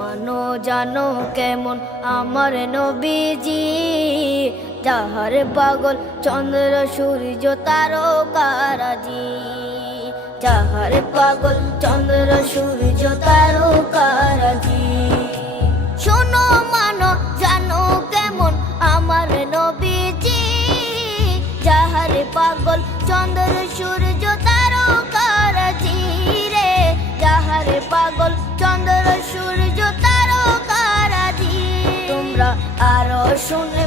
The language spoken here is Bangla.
মানো জানো কেমন আমার নবীজি, যাহার পাগল চন্দ্র সূর্য তারকারাজি, যাহার পাগল চন্দ্র সূর্য তারকারাজি। শোনো মানো জানো কেমন আমার নবীজি, যাহার পাগল চন্দ্র সূর্য তারকারাজি রে, যাহার পাগল চন্দ্র সূর্য তারকারাজি। তোমরা আরো শুনে